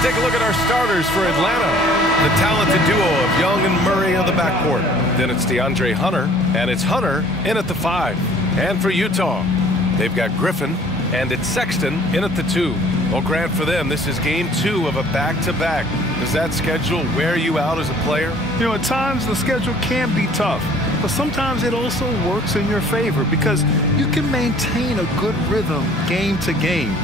Let's take a look at our starters for Atlanta. The talented duo of Young and Murray on the backcourt. Then it's DeAndre Hunter, and it's Hunter in at the 5. And for Utah, they've got Griffin, and it's Sexton in at the 2. Well, Grant, for them, this is game 2 of a back-to-back. Does that schedule wear you out as a player? You know, at times the schedule can be tough, but sometimes it also works in your favor because you can maintain a good rhythm game to game.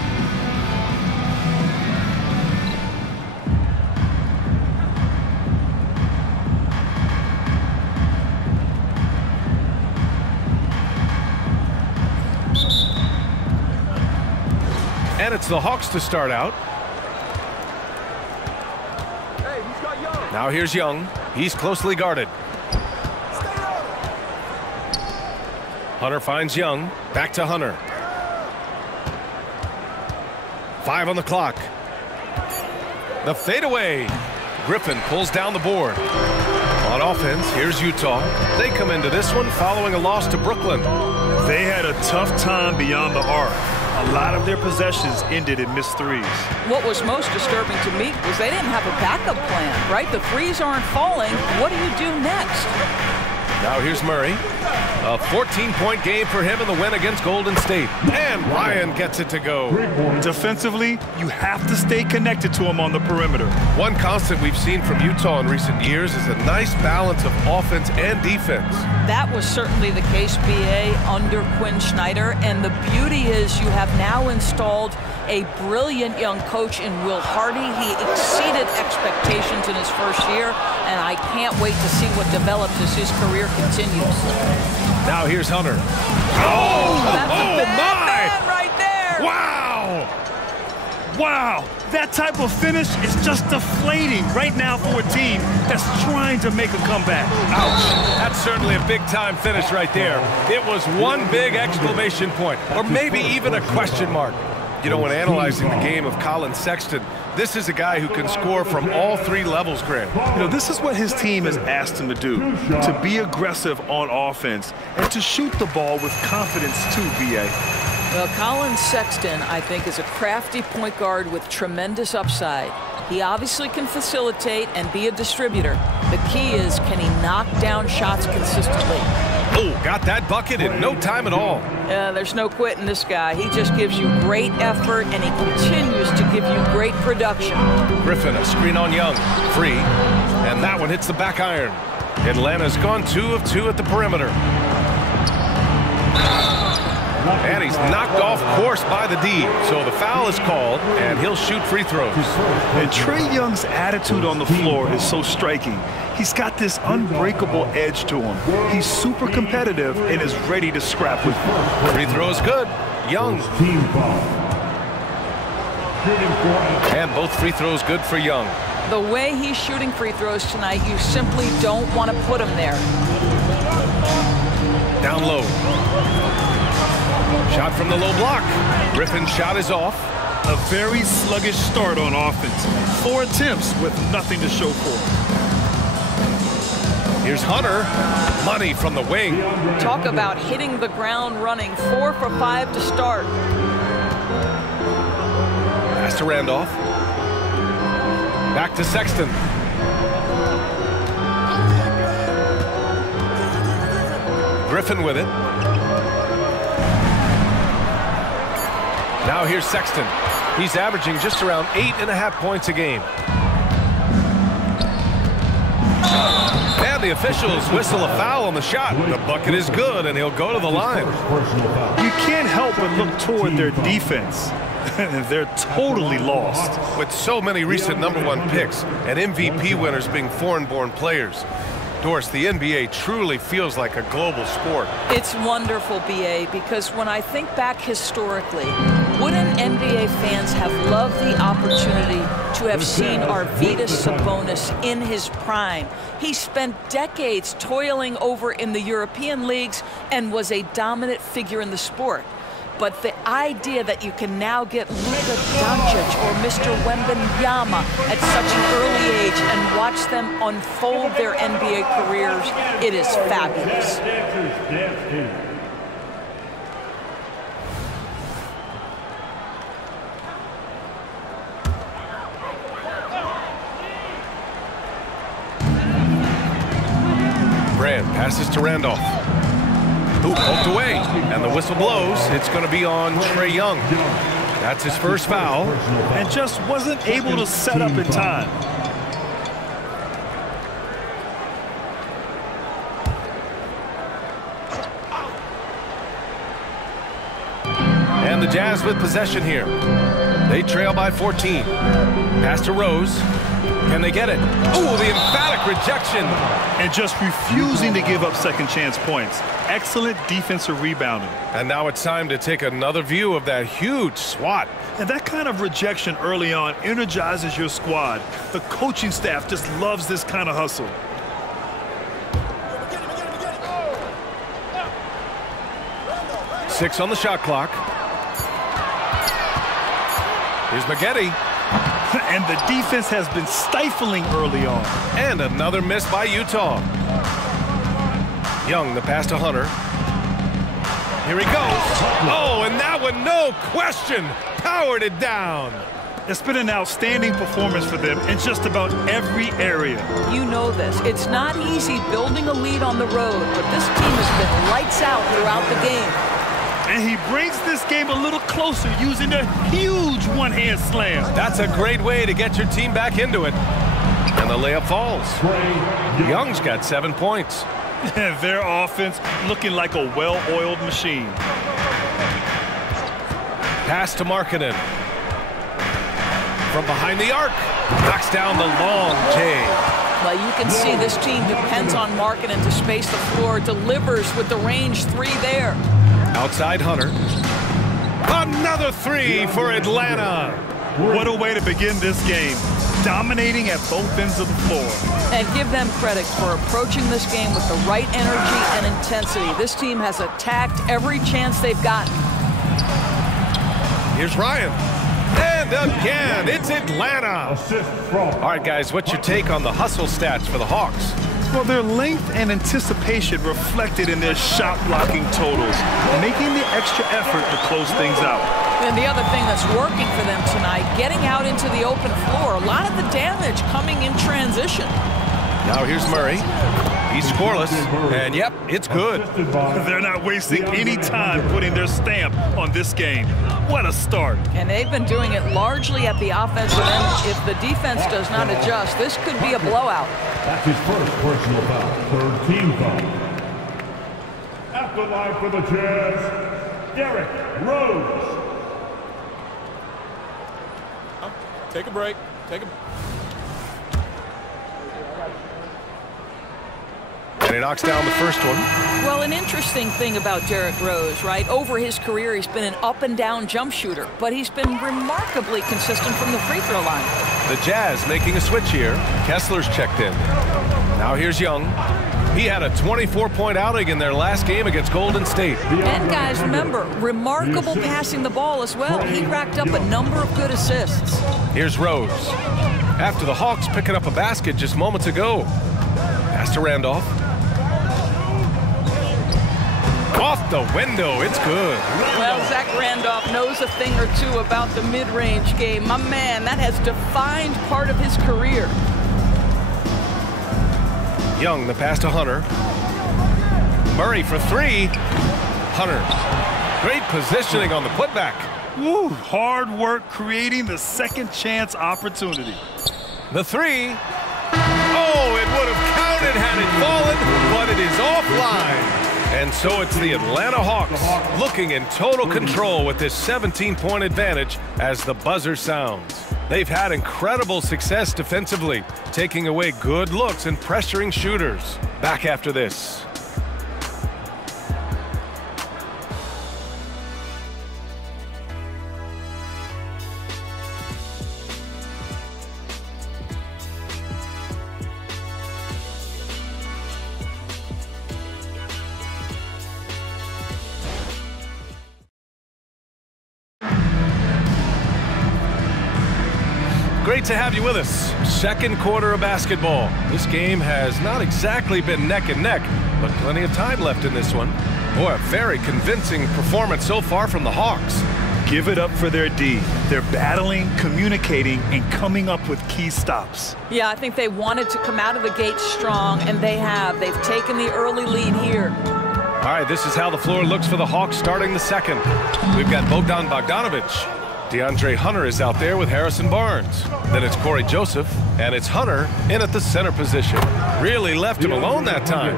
And it's the Hawks to start out. Now here's Young. He's closely guarded. Hunter finds Young. Back to Hunter. 5 on the clock. The fadeaway. Griffin pulls down the board. On offense, here's Utah. They come into this one following a loss to Brooklyn. They had a tough time beyond the arc. A lot of their possessions ended in missed threes. What was most disturbing to me was they didn't have a backup plan, right? The threes aren't falling. What do you do next? Now here's Murray. A 14-point game for him in the win against Golden State. And Ryan gets it to go. Defensively, you have to stay connected to him on the perimeter. One constant we've seen from Utah in recent years is a nice balance of offense and defense. That was certainly the case, B.A., under Quinn Snyder. And the beauty is you have now installed a brilliant young coach in Will Hardy. He exceeded expectations in his first year, and I can't wait to see what develops as his career continues. Now here's Hunter. That's a bad man right there. Wow! Wow, that type of finish is just deflating right now for a team that's trying to make a comeback. Ouch. That's certainly a big-time finish right there. It was one big exclamation point, or maybe even a question mark. You know, when analyzing the game of Colin Sexton, this is a guy who can score from all 3 levels, Grant. You know, this is what his team has asked him to do, to be aggressive on offense and to shoot the ball with confidence too, B.A. Well, Colin Sexton, I think, is a crafty point guard with tremendous upside. He obviously can facilitate and be a distributor. The key is, can he knock down shots consistently? Oh, got that bucket in no time at all. There's no quitting this guy. He just gives you great effort, and he continues to give you great production. Griffin, a screen on Young. Free. And that one hits the back iron. Atlanta's gone 2 of 2 at the perimeter. And he's knocked off course by the D. So the foul is called, and he'll shoot free throws. And Trae Young's attitude on the floor is so striking. He's got this unbreakable edge to him. He's super competitive and is ready to scrap with you. Free throws good. Young. And both free throws good for Young. The way he's shooting free throws tonight, you simply don't want to put him there. Down low. Shot from the low block. Griffin's shot is off. A very sluggish start on offense. 4 attempts with nothing to show for it. Here's Hunter. Money from the wing. Talk about hitting the ground running. 4 for 5 to start. Pass to Randolph. Back to Sexton. Griffin with it. Now here's Sexton. He's averaging just around 8.5 points a game. And the officials whistle a foul on the shot. The bucket is good, and he'll go to the line. You can't help but look toward their defense. They're totally lost. With so many recent #1 picks and MVP winners being foreign-born players, Doris, the NBA truly feels like a global sport. It's wonderful, B.A., because when I think back historically, wouldn't NBA fans have loved the opportunity to have seen Arvydas Sabonis in his prime? He spent decades toiling over in the European leagues and was a dominant figure in the sport. But the idea that you can now get Luka Doncic or Mr. Wembanyama at such an early age and watch them unfold their NBA careers, it is fabulous. Passes to Randolph. Who poked away, and the whistle blows. It's going to be on Trae Young. That's his first foul. And just wasn't able to set up in time. And the Jazz with possession here. They trail by 14. Pass to Rose. Can they get it? Oh, the emphatic rejection. And just refusing to give up second chance points. Excellent defensive rebounding. And now it's time to take another view of that huge swat. And that kind of rejection early on energizes your squad. The coaching staff just loves this kind of hustle. Six on the shot clock. Here's Maggette. And the defense has been stifling early on. And another miss by Utah. Young, the pass to Hunter. Here he goes. Oh, and that one, no question, powered it down. It's been an outstanding performance for them in just about every area. You know this. It's not easy building a lead on the road, but this team has been lights out throughout the game. And he brings this game a little closer using a huge one-hand slam. That's a great way to get your team back into it. And the layup falls. Young's got 7 points. And their offense looking like a well-oiled machine. Pass to Markkanen. From behind the arc. Knocks down the long J. Well, you can see this team depends on Markkanen to space the floor. Delivers with the range 3 there. Outside Hunter. Another 3 for Atlanta. What a way to begin this game. Dominating at both ends of the floor. And give them credit for approaching this game with the right energy and intensity. This team has attacked every chance they've gotten. Here's Ryan. And again, it's Atlanta. All right, guys, what's your take on the hustle stats for the Hawks? Well, their length and anticipation reflected in their shot blocking totals, making the extra effort to close things out. And the other thing that's working for them tonight, getting out into the open floor, a lot of the damage coming in transition. Now here's Murray. He's scoreless, and yep, it's good. They're not wasting any time putting their stamp on this game. What a start. And they've been doing it largely at the offensive end. If the defense does not adjust, this could be a blowout. That's his first personal foul, third team foul. At the line for the Jazz, Derrick Rose. Take a break. And he knocks down the first one. Well, an interesting thing about Derrick Rose, right? Over his career, he's been an up-and-down jump shooter, but he's been remarkably consistent from the free throw line. The Jazz making a switch here. Kessler's checked in. Now here's Young. He had a 24-point outing in their last game against Golden State. And guys, remember, remarkable passing the ball as well. He racked up a number of good assists. Here's Rose. After the Hawks picking up a basket just moments ago. Pass to Randolph. Off the window, it's good. Well, Zach Randolph knows a thing or two about the mid-range game. My man, that has defined part of his career. Young, the pass to Hunter. Murray for 3. Hunter. Great positioning on the putback. Woo, hard work creating the second chance opportunity. The 3. Oh, it would have counted had it fallen, but it is offline. And so it's the Atlanta Hawks looking in total control with this 17-point advantage as the buzzer sounds. They've had incredible success defensively, taking away good looks and pressuring shooters. Back after this. Great to have you with us. Second quarter of basketball. This game has not exactly been neck and neck, but plenty of time left in this one. Boy, a very convincing performance so far from the Hawks. Give it up for their D. They're battling, communicating, and coming up with key stops. Yeah, I think they wanted to come out of the gate strong, and they have. They've taken the early lead here. All right, this is how the floor looks for the Hawks starting the second. We've got Bogdan Bogdanovic. DeAndre Hunter is out there with Harrison Barnes. Then it's Corey Joseph, and it's Hunter in at the center position. Really left him alone that time.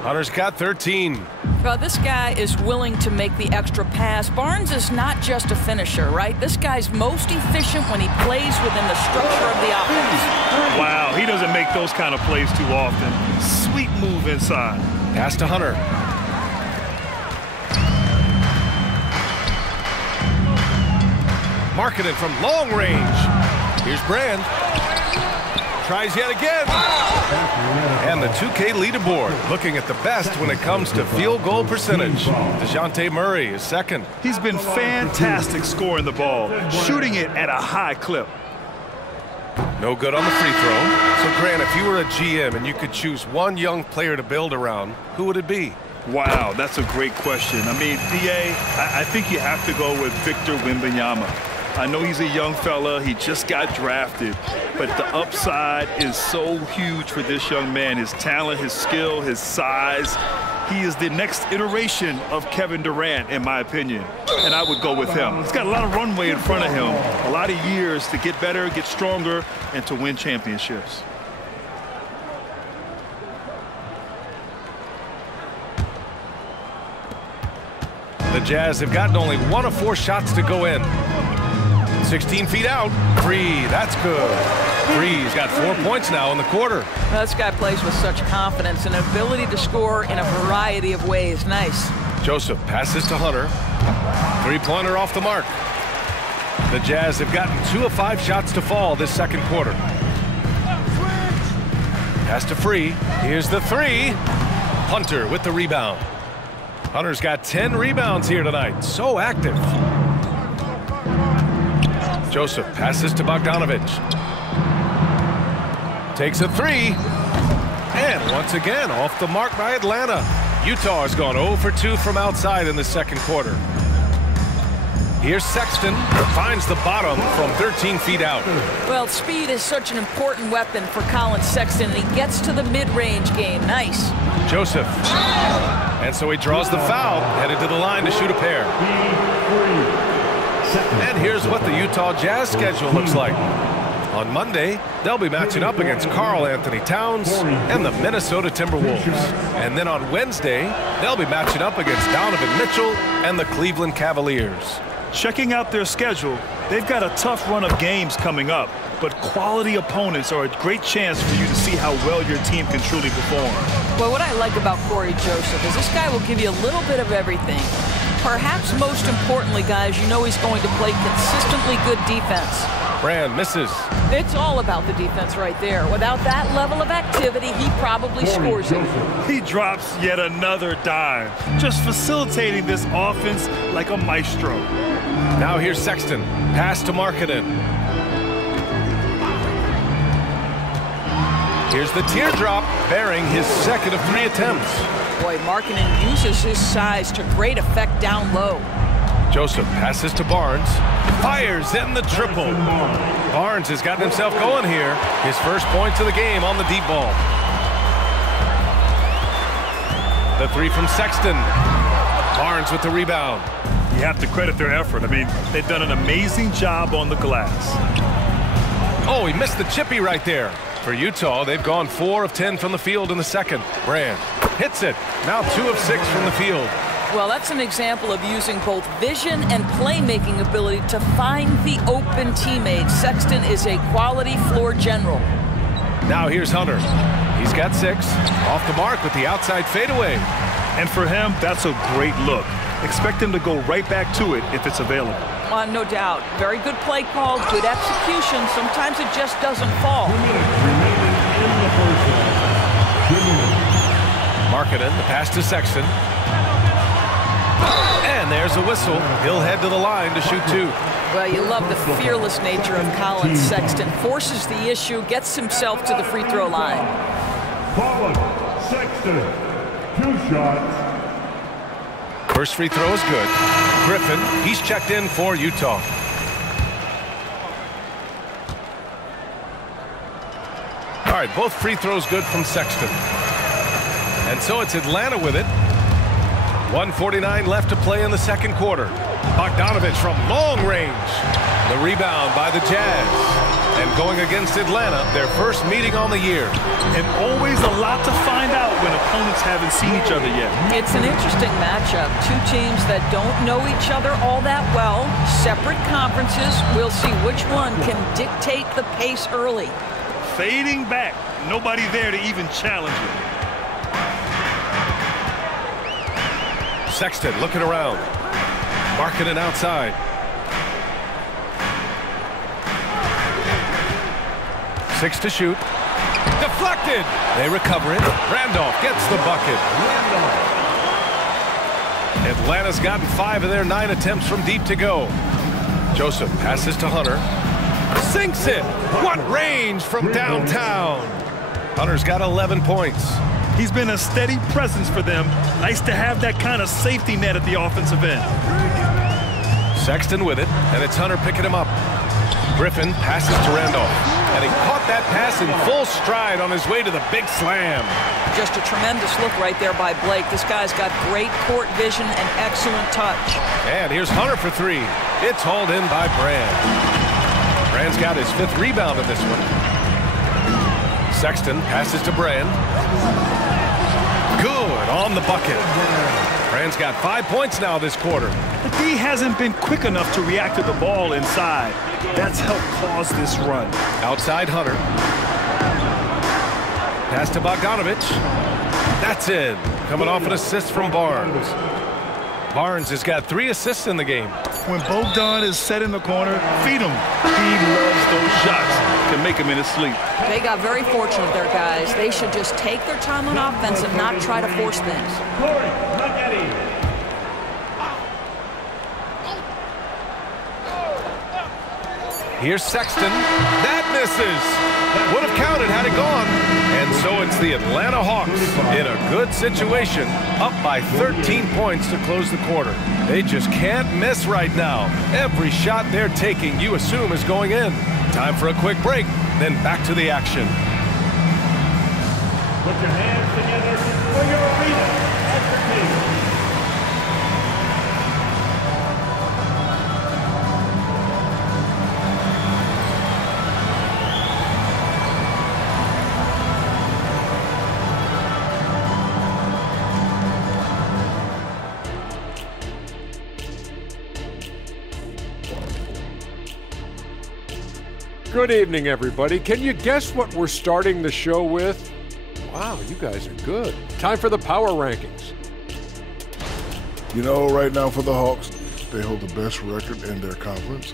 Hunter's got 13. Well, this guy is willing to make the extra pass. Barnes is not just a finisher, right? This guy's most efficient when he plays within the structure of the offense. Wow, he doesn't make those kind of plays too often. Sweet move inside. Pass to Hunter. Marking it from long range. Here's Brand. Tries yet again. And the 2K leaderboard looking at the best when it comes to field goal percentage. DeJounte Murray is second. He's been fantastic scoring the ball, shooting it at a high clip. No good on the free throw. So, Grant, if you were a GM and you could choose one young player to build around, who would it be? Wow, that's a great question. I mean, I think you have to go with Victor Wembanyama. I know he's a young fella. He just got drafted. But the upside is so huge for this young man. His talent, his skill, his size. He is the next iteration of Kevin Durant, in my opinion. And I would go with him. He's got a lot of runway in front of him. A lot of years to get better, get stronger, and to win championships. The Jazz have gotten only 1 of 4 shots to go in. 16 feet out. Free. That's good. Free's got 4 points now in the quarter. Well, this guy plays with such confidence and ability to score in a variety of ways. Nice. Joseph passes to Hunter. Three-pointer off the mark. The Jazz have gotten 2 of 5 shots to fall this second quarter. Pass to Free. Here's the 3. Hunter with the rebound. Hunter's got 10 rebounds here tonight. So active. Joseph passes to Bogdanovic. Takes a 3. And once again, off the mark by Atlanta. Utah has gone 0 for 2 from outside in the second quarter. Here's Sexton. Finds the bottom from 13 feet out. Well, speed is such an important weapon for Colin Sexton, and he gets to the mid-range game. Nice. Joseph. And so he draws the foul, headed to the line to shoot a pair. And here's what the Utah Jazz schedule looks like. On Monday, they'll be matching up against Karl Anthony Towns and the Minnesota Timberwolves. And then on Wednesday, they'll be matching up against Donovan Mitchell and the Cleveland Cavaliers. Checking out their schedule, they've got a tough run of games coming up, but quality opponents are a great chance for you to see how well your team can truly perform. Well, what I like about Corey Joseph is this guy will give you a little bit of everything. Perhaps most importantly, guys, you know he's going to play consistently good defense. Brand misses. It's all about the defense right there. Without that level of activity, he probably scores it. He drops yet another dime, just facilitating this offense like a maestro. Now here's Sexton. Pass to Markkanen. Here's the teardrop, bearing his second of 3 attempts. Boy, Markkanen uses his size to great effect down low. Joseph passes to Barnes. Fires in the triple. Barnes has gotten himself going here. His first points of the game on the deep ball. The 3 from Sexton. Barnes with the rebound. You have to credit their effort. I mean, they've done an amazing job on the glass. Oh, he missed the chippy right there. For Utah, they've gone 4 of 10 from the field in the second. Brand hits it. Now 2 of 6 from the field. Well, that's an example of using both vision and playmaking ability to find the open teammate. Sexton is a quality floor general. Now here's Hunter. He's got 6. Off the mark with the outside fadeaway. And for him, that's a great look. Expect him to go right back to it if it's available. No doubt. Very good play call, good execution. Sometimes it just doesn't fall. Markkanen, the pass to Sexton. And there's a whistle. He'll head to the line to shoot 2. Well, you love the fearless nature of Colin Sexton. Forces the issue, gets himself to the free throw line. Colin Sexton, 2 shots. First free throw is good. Griffin, he's checked in for Utah. All right, both free throws good from Sexton. And so it's Atlanta with it. 1:49 left to play in the second quarter. Bogdanovich from long range. The rebound by the Jazz. And going against Atlanta, their first meeting on the year. And always a lot to find out when opponents haven't seen each other yet. It's an interesting matchup. Two teams that don't know each other all that well. Separate conferences. We'll see which one can dictate the pace early. Fading back. Nobody there to even challenge him. Sexton looking around. Marking it outside. Six to shoot. Deflected. They recover it. Randolph gets the bucket. Atlanta's gotten 5 of their 9 attempts from deep to go. Joseph passes to Hunter. Sinks it. What range from downtown. Hunter's got 11 points. He's been a steady presence for them. Nice to have that kind of safety net at the offensive end. Sexton with it, and it's Hunter picking him up. Griffin passes to Randolph, and he caught that pass in full stride on his way to the big slam. Just a tremendous look right there by Blake. This guy's got great court vision and excellent touch. And here's Hunter for 3. It's hauled in by Brand. Brand's got his 5th rebound in this one. Sexton passes to Brand. Good on the bucket. Brand's got 5 points now this quarter. The D hasn't been quick enough to react to the ball inside. That's helped cause this run. Outside Hunter. Pass to Bogdanovich. That's in. Coming off an assist from Barnes. Barnes has got 3 assists in the game. When Bogdan is set in the corner, feed him. He loves those shots. Can make him in his sleep. They got very fortunate there, guys. They should just take their time on offense and not try to force things. Here's Sexton. That misses. Would have counted had it gone. And so it's the Atlanta Hawks in a good situation, up by 13 points to close the quarter. They just can't miss right now. Every shot they're taking, you assume, is going in. Time for a quick break, then back to the action. Put your hands together for your arena expertise. Good evening, everybody. Can you guess what we're starting the show with? Wow, you guys are good. Time for the power rankings. You know, right now for the Hawks, they hold the best record in their conference.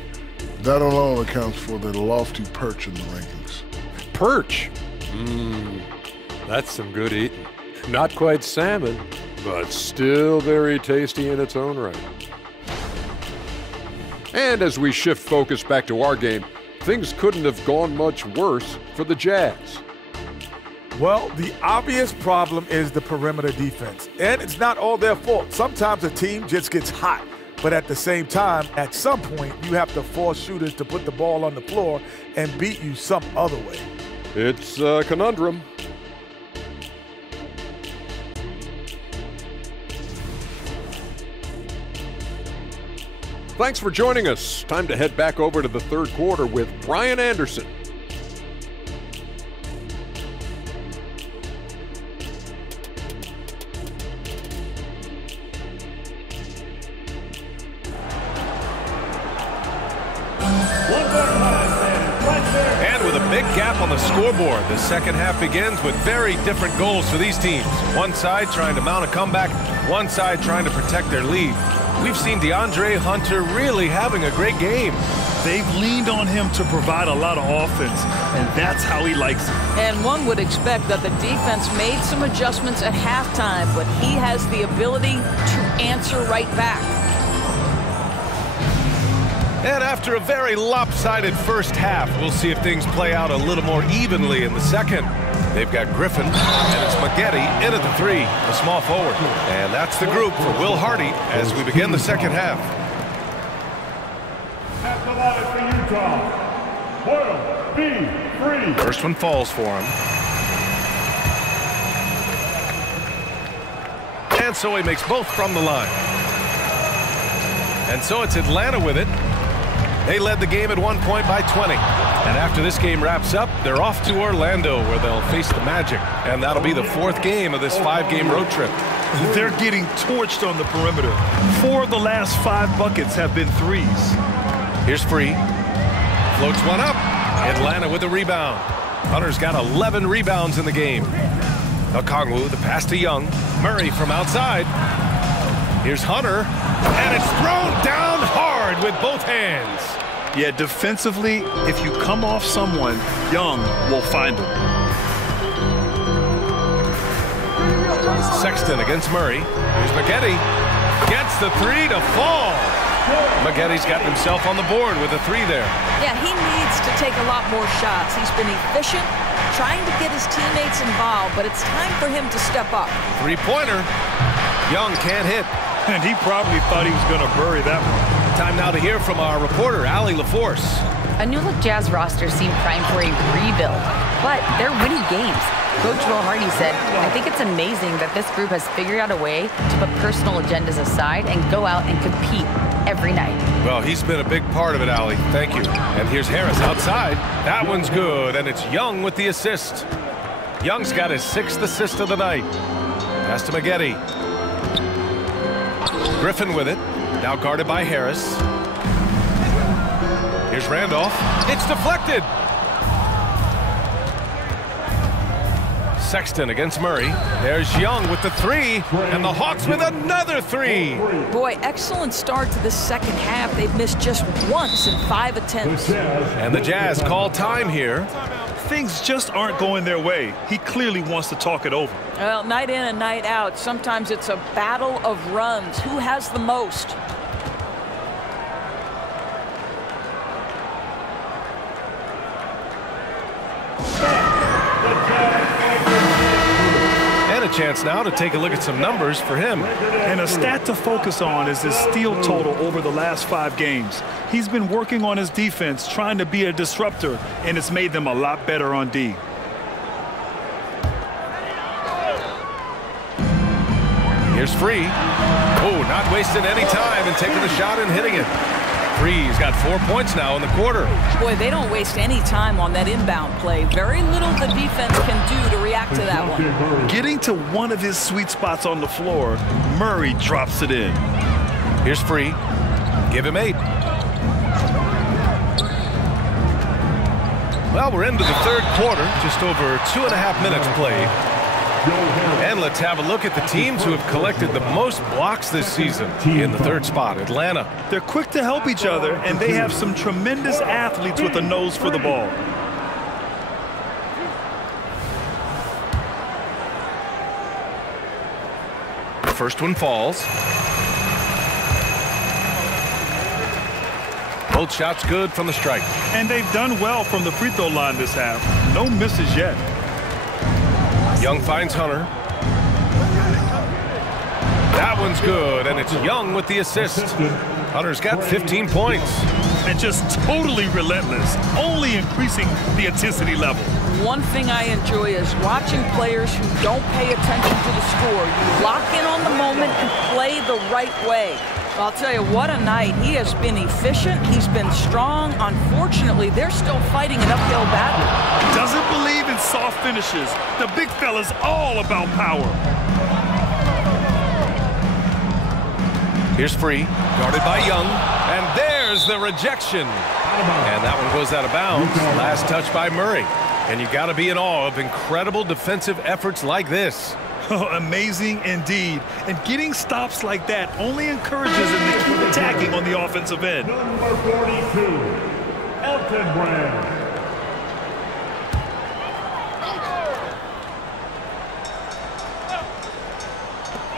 That alone accounts for their lofty perch in the rankings. Perch? That's some good eating. Not quite salmon, but still very tasty in its own right. And as we shift focus back to our game, things couldn't have gone much worse for the Jazz. Well, the obvious problem is the perimeter defense, and it's not all their fault. Sometimes a team just gets hot, but at the same time, at some point, you have to force shooters to put the ball on the floor and beat you some other way. It's a conundrum. Thanks for joining us. Time to head back over to the third quarter with Brian Anderson. And with a big gap on the scoreboard, the second half begins with very different goals for these teams. One side trying to mount a comeback, one side trying to protect their lead. We've seen DeAndre Hunter really having a great game. They've leaned on him to provide a lot of offense, and that's how he likes it. And one would expect that the defense made some adjustments at halftime, but he has the ability to answer right back. And after a very lopsided first half, we'll see if things play out a little more evenly in the second. They've got Griffin, and it's Maggette in at the 3, the small forward. And that's the group for Will Hardy as we begin the second half. At the line for Utah, Will B. Free. First one falls for him. And so he makes both from the line. And so it's Atlanta with it. They led the game at one point by 20. And after this game wraps up, they're off to Orlando where they'll face the Magic. And that'll be the 4th game of this 5-game road trip. They're getting torched on the perimeter. 4 of the last 5 buckets have been threes. Here's Free. Floats one up. Atlanta with the rebound. Hunter's got 11 rebounds in the game. Okongwu, the pass to Young. Murray from outside. Here's Hunter. And it's thrown down hard with both hands. Yeah, defensively, if you come off someone, Young will find him. Sexton against Murray. Here's Maggette. Gets the 3 to fall. Maggette's got himself on the board with a 3 there. Yeah, he needs to take a lot more shots. He's been efficient, trying to get his teammates involved, but it's time for him to step up. 3-pointer. Young can't hit. And he probably thought he was going to bury that one. Time now to hear from our reporter, Allie LaForce. A new-look Jazz roster seemed primed for a rebuild, but they're winning games. Coach Will Hardy said, "I think it's amazing that this group has figured out a way to put personal agendas aside and go out and compete every night." Well, he's been a big part of it, Allie. Thank you. And here's Harris outside. That one's good, and it's Young with the assist. Young's got his 6th assist of the night. Pass to Maggette. Griffin with it. Now guarded by Harris. Here's Randolph. It's deflected. Sexton against Murray. There's Young with the 3, and the Hawks with another 3. Boy, excellent start to the second half. They've missed just once in 5 attempts. And the Jazz call time here. Things just aren't going their way. He clearly wants to talk it over. Well, night in and night out, sometimes it's a battle of runs. Who has the most? And a chance now to take a look at some numbers for him. And a stat to focus on is his steal total over the last 5 games. He's been working on his defense, trying to be a disruptor, and it's made them a lot better on D. Here's Free. Oh, not wasting any time and taking the shot and hitting it. Free's got 4 points now in the quarter. Boy, they don't waste any time on that inbound play. Very little the defense can do to react to that one. Getting to one of his sweet spots on the floor, Murray drops it in. Here's Free. Give him 8. Well, we're into the 3rd quarter, just over 2.5 minutes played. And let's have a look at the teams who have collected the most blocks this season. In the 3rd spot, Atlanta. They're quick to help each other, and they have some tremendous athletes with a nose for the ball. First one falls. Both shots good from the strike. And they've done well from the free throw line this half. No misses yet. Young finds Hunter. That one's good, and it's Young with the assist. Hunter's got 15 points. And just totally relentless, only increasing the intensity level. One thing I enjoy is watching players who don't pay attention to the score. You lock in on the moment and play the right way. I'll tell you, what a night. He has been efficient. He's been strong. Unfortunately, they're still fighting an uphill battle. Doesn't believe in soft finishes. The big fella's all about power. Here's Free, guarded by Young, and there's the rejection. And that one goes out of bounds. Last touch by Murray. And you got to be in awe of incredible defensive efforts like this. Amazing indeed. And getting stops like that only encourages him to keep attacking on the offensive end. Number 42, Elton Brand.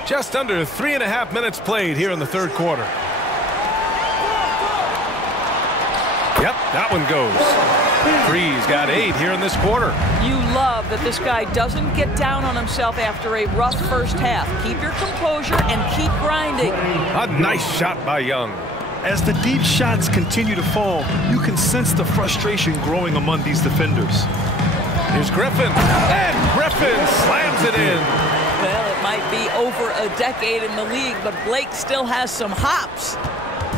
Just under 3.5 minutes played here in the 3rd quarter. Yep, that one goes. Free's got 8 here in this quarter. You love that this guy doesn't get down on himself after a rough first half. Keep your composure and keep grinding. A nice shot by Young. As the deep shots continue to fall, you can sense the frustration growing among these defenders. Here's Griffin, and Griffin slams it in. Well, it might be over a decade in the league, but Blake still has some hops.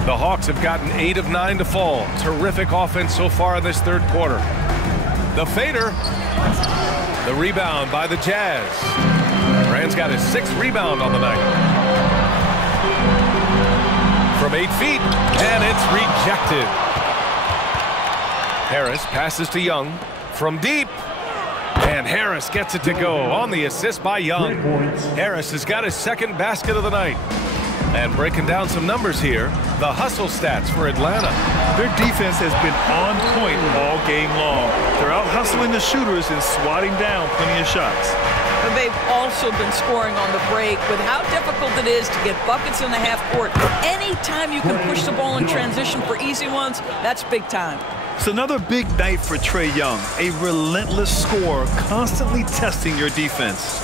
The Hawks have gotten 8 of 9 to fall. Terrific offense so far in this third quarter. The fader. The rebound by the Jazz. Rand's got his 6th rebound on the night. From 8 feet, and it's rejected. Harris passes to Young from deep. And Harris gets it to go on the assist by Young. Harris has got his 2nd basket of the night. And breaking down some numbers here, the hustle stats for Atlanta. Their defense has been on point all game long. They're out hustling the shooters and swatting down plenty of shots. But they've also been scoring on the break. With how difficult it is to get buckets in the half court, anytime you can push the ball in transition for easy ones, that's big time. It's another big night for Trae Young, a relentless scorer, constantly testing your defense.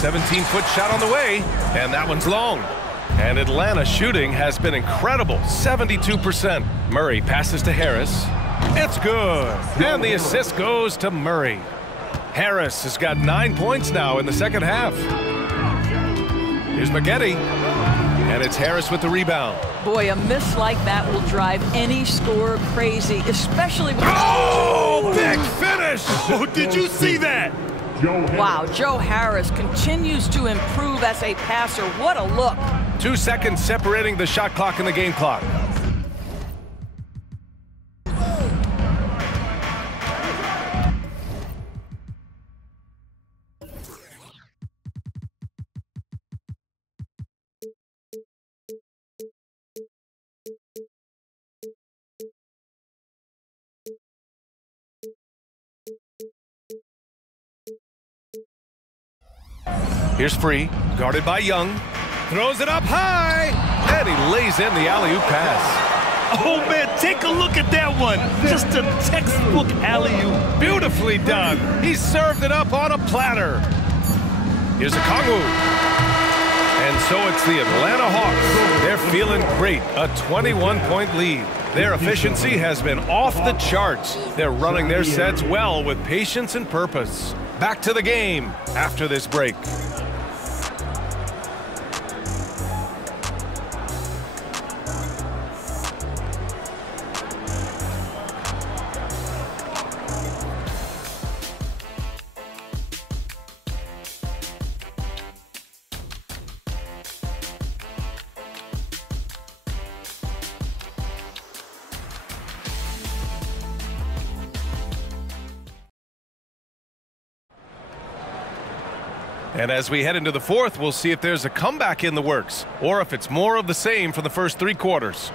17-foot shot on the way, and that one's long. And Atlanta shooting has been incredible, 72%. Murray passes to Harris. It's good, and the assist goes to Murray. Harris has got 9 points now in the second half. Here's McGetty, and it's Harris with the rebound. Boy, a miss like that will drive any scorer crazy, especially when... Oh, big finish! Oh, did you see that? Wow, Joe Harris continues to improve as a passer. What a look. 2 seconds separating the shot clock and the game clock. Here's Free, guarded by Young. Throws it up high, and he lays in the alley-oop pass. Oh, man, take a look at that one. Just a textbook alley-oop. Beautifully done. He served it up on a platter. Here's a Kongu. And so it's the Atlanta Hawks. They're feeling great, a 21-point lead. Their efficiency has been off the charts. They're running their sets well with patience and purpose. Back to the game after this break. And as we head into the fourth, we'll see if there's a comeback in the works or if it's more of the same for the first 3 quarters.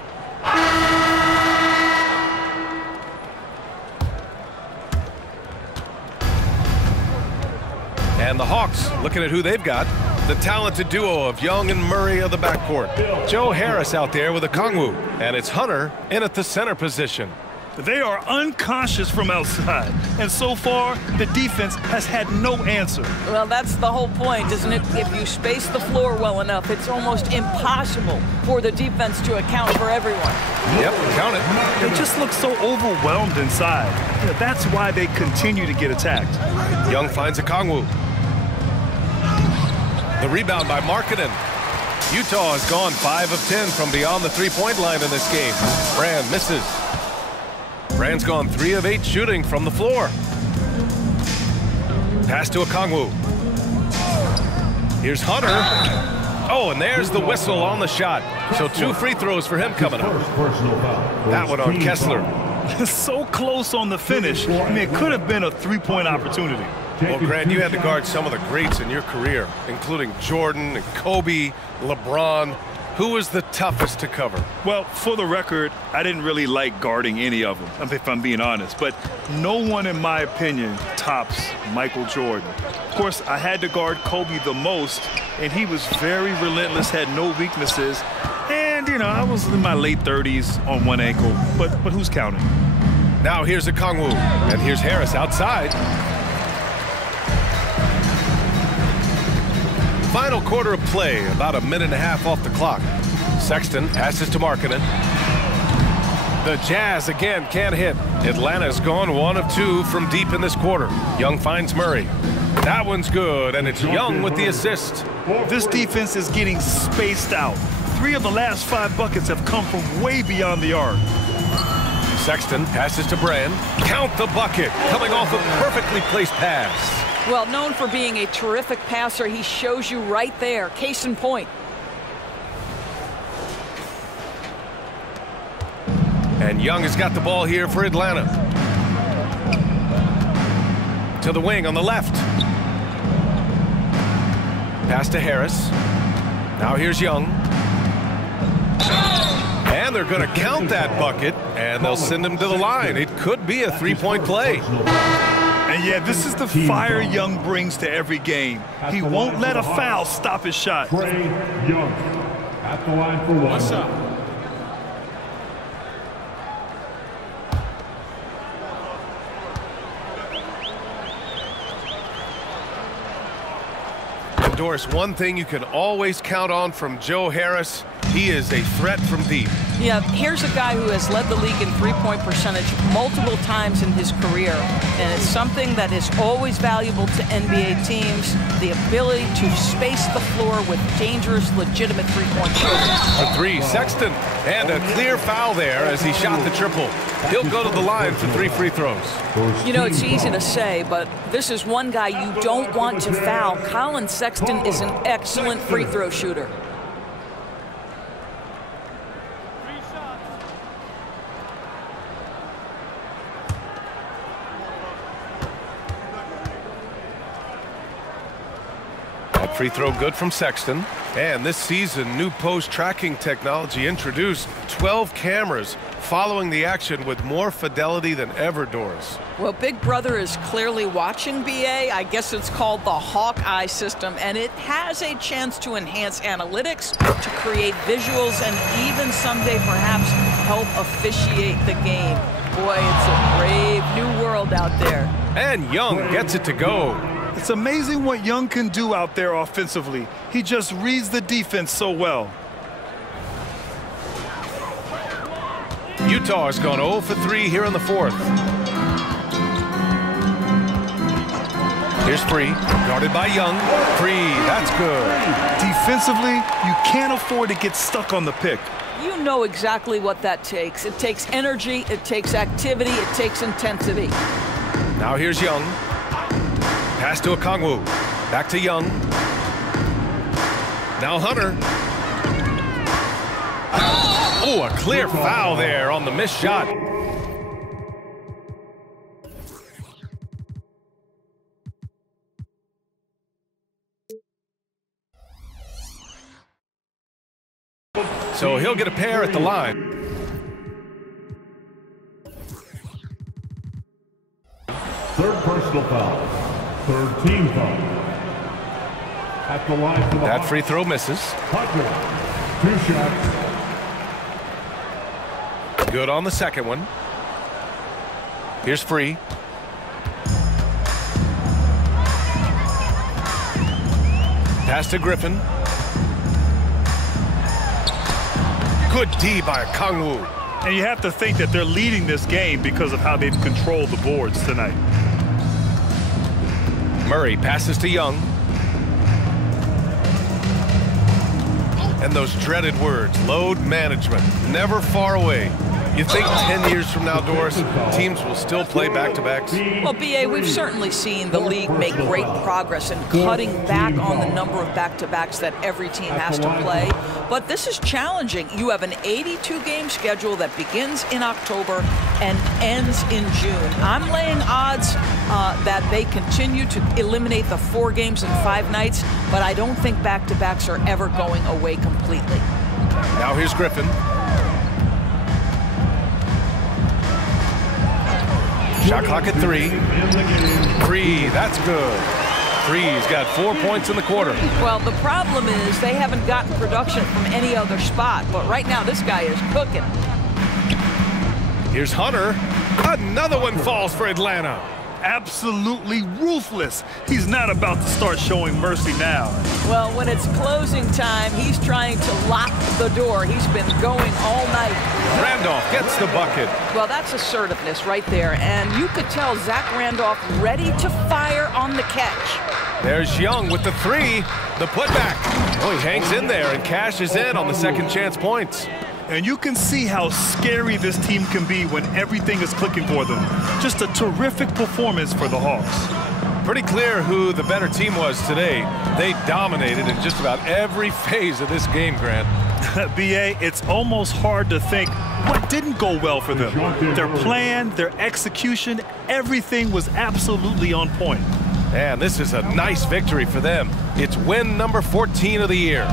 And the Hawks, looking at who they've got, the talented duo of Young and Murray of the backcourt. Joe Harris out there with a Kongu, and it's Hunter in at the center position. They are unconscious from outside, and so far, the defense has had no answer. Well, that's the whole point, isn't it? If you space the floor well enough, it's almost impossible for the defense to account for everyone. Yep, count it. They just look so overwhelmed inside. That's why they continue to get attacked. Young finds a Kongu. The rebound by Markkanen. Utah has gone 5 of 10 from beyond the three-point line in this game. Brand misses. Brand's gone 3 of 8 shooting from the floor. Pass to Okongwu. Here's Hunter. Oh, and there's the whistle on the shot. So 2 free throws for him coming up. That one on Kessler. So close on the finish. I mean, it could have been a 3-point opportunity. Well, Grant, you had to guard some of the greats in your career, including Jordan and Kobe, LeBron. Who was the toughest to cover? Well, for the record, I didn't really like guarding any of them, if I'm being honest. But no one, in my opinion, tops Michael Jordan. Of course, I had to guard Kobe the most, and he was very relentless, had no weaknesses. And, you know, I was in my late 30s on one ankle, but who's counting? Now here's a Kongwu, and here's Harris outside. Final quarter of play, about a minute and a half off the clock. Sexton passes to Markkanen. The Jazz again can't hit. Atlanta's gone 1 of 2 from deep in this quarter. Young finds Murray. That one's good, and it's Young with the assist. This defense is getting spaced out. 3 of the last 5 buckets have come from way beyond the arc. Sexton passes to Brand. Count the bucket, coming off a perfectly placed pass. Well, known for being a terrific passer, he shows you right there. Case in point. And Young has got the ball here for Atlanta. To the wing on the left. Pass to Harris. Now here's Young. And they're going to count that bucket, and they'll send him to the line. It could be a 3-point play. And yeah, this is the fire Young brings to every game. He won't let a foul stop his shot. Trey Young at the line for 1. Doris, one thing you can always count on from Joe Harris, he is a threat from deep. Yeah, here's a guy who has led the league in three-point percentage multiple times in his career, and it's something that is always valuable to NBA teams, the ability to space the floor with dangerous, legitimate three-point shooters. For 3, Sexton, and a clear foul there as he shot the triple. He'll go to the line for 3 free throws. You know, it's easy to say, but this is one guy you don't want to foul. Colin Sexton is an excellent free throw shooter. That free throw good from Sexton. And this season, new post tracking technology introduced 12 cameras following the action with more fidelity than ever, Doris. Well, Big Brother is clearly watching BA. I guess it's called the Hawkeye system, and it has a chance to enhance analytics, to create visuals, and even someday perhaps help officiate the game. Boy, it's a brave new world out there. And Young gets it to go. It's amazing what Young can do out there offensively. He just reads the defense so well. Utah has gone 0 for 3 here in the 4th. Here's Free, guarded by Young. Free, that's good. Defensively, you can't afford to get stuck on the pick. You know exactly what that takes. It takes energy, it takes activity, it takes intensity. Now here's Young. Pass to Okongwu. Back to Young. Now Hunter. Oh, a clear foul there on the missed shot. So he'll get a pair at the line. Third personal foul. Third team foul. At the line for the That Hawks. free throw misses. Hunter, 2 shots. Good on the second one. Here's Free. Pass to Griffin. Good D by Kongwu. And you have to think that they're leading this game because of how they've controlled the boards tonight. Murray passes to Young. And those dreaded words, load management, never far away. You think 10 years from now, Doris, teams will still play back-to-backs? Well, BA, we've certainly seen the league make great progress in cutting back on the number of back-to-backs that every team has to play. But this is challenging. You have an 82-game schedule that begins in October and ends in June. I'm laying odds that they continue to eliminate the 4 games in 5 nights, but I don't think back-to-backs are ever going away completely. Now here's Griffin. Shot clock at 3. Free, that's good. Free's got 4 points in the quarter. Well, the problem is they haven't gotten production from any other spot, but right now this guy is cooking. Here's Hunter. Another one falls for Atlanta. Absolutely ruthless. He's not about to start showing mercy now. Well, when it's closing time, he's trying to lock the door. He's been going all night. Randolph gets the bucket. Well, that's assertiveness right there. And you could tell Zach Randolph ready to fire on the catch. There's Young with the three. The putback. Oh, he hangs in there and cashes in on the second chance points. And you can see how scary this team can be when everything is clicking for them. Just a terrific performance for the Hawks. Pretty clear who the better team was today. They dominated in just about every phase of this game, Grant. B.A., it's almost hard to think what didn't go well for them. Their plan, their execution, everything was absolutely on point. And this is a nice victory for them. It's win number 14 of the year.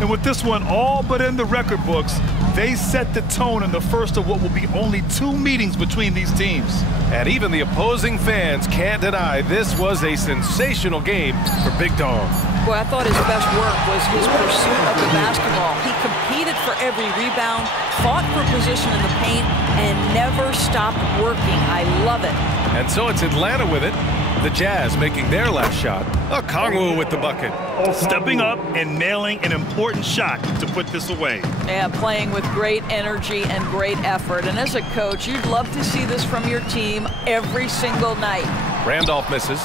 And with this one all but in the record books, they set the tone in the first of what will be only 2 meetings between these teams. And even the opposing fans can't deny this was a sensational game for Big Dog. Boy, I thought his best work was his pursuit of the basketball. He competed for every rebound, fought for position in the paint, and never stopped working. I love it. And so it's Atlanta with it. The Jazz making their last shot. Okongwu with the bucket. Stepping up and nailing an important shot to put this away. Yeah, playing with great energy and great effort. And as a coach, you'd love to see this from your team every single night. Randolph misses.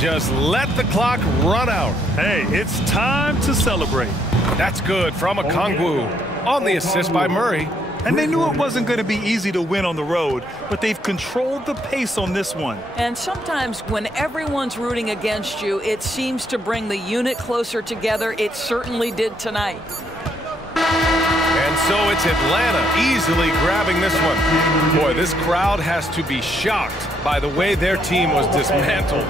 Just let the clock run out. Hey, it's time to celebrate. That's good from Okongwu on the assist by Murray. And they knew it wasn't going to be easy to win on the road, but they've controlled the pace on this one. And sometimes when everyone's rooting against you, it seems to bring the unit closer together. It certainly did tonight. And so it's Atlanta easily grabbing this one. Boy, this crowd has to be shocked by the way their team was dismantled.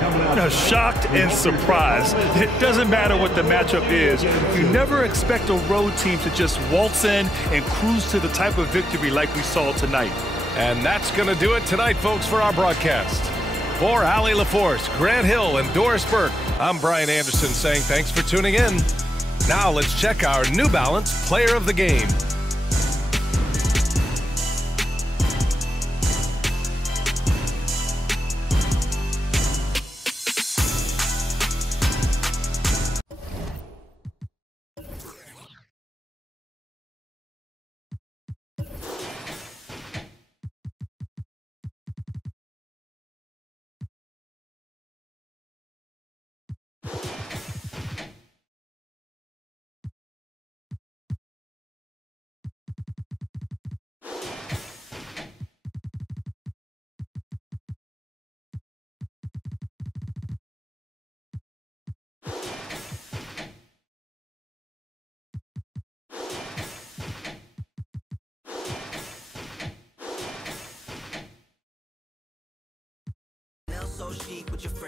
Shocked and surprised. It doesn't matter what the matchup is. You never expect a road team to just waltz in and cruise to the type of victory like we saw tonight. And that's going to do it tonight, folks, for our broadcast. For Allie LaForce, Grant Hill, and Doris Burke, I'm Brian Anderson saying thanks for tuning in. Now let's check our New Balance Player of the Game. So chic with your friend.